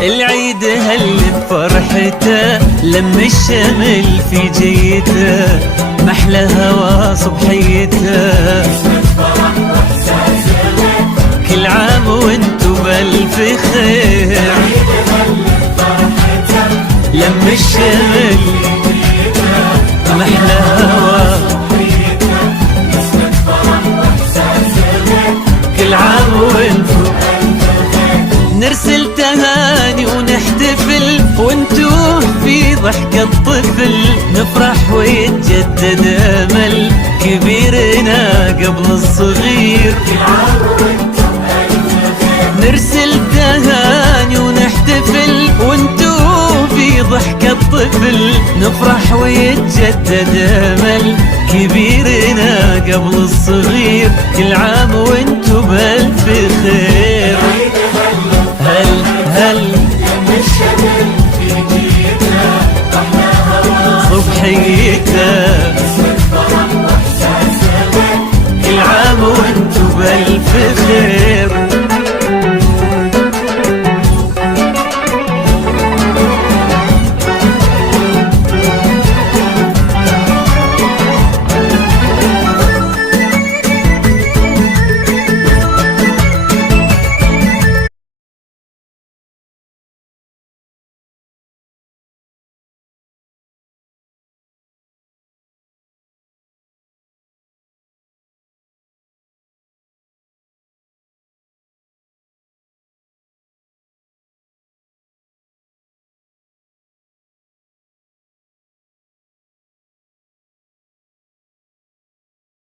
العيد هل بفرحته لم الشمل في جيته، محلى هوا صبحيته. كل عام وانتو بألف خير، لم الشمل محلى هوا. كل عام وانتو نرسل تهاني ونحتفل، وانتو في ضحكة طفل نفرح ويتجدد امل كبيرنا قبل الصغير. نرسل تهاني ونحتفل، وانتو في ضحكة طفل نفرح ويتجدد امل كبيرنا قبل الصغير. كل عام وانتو بألف خير.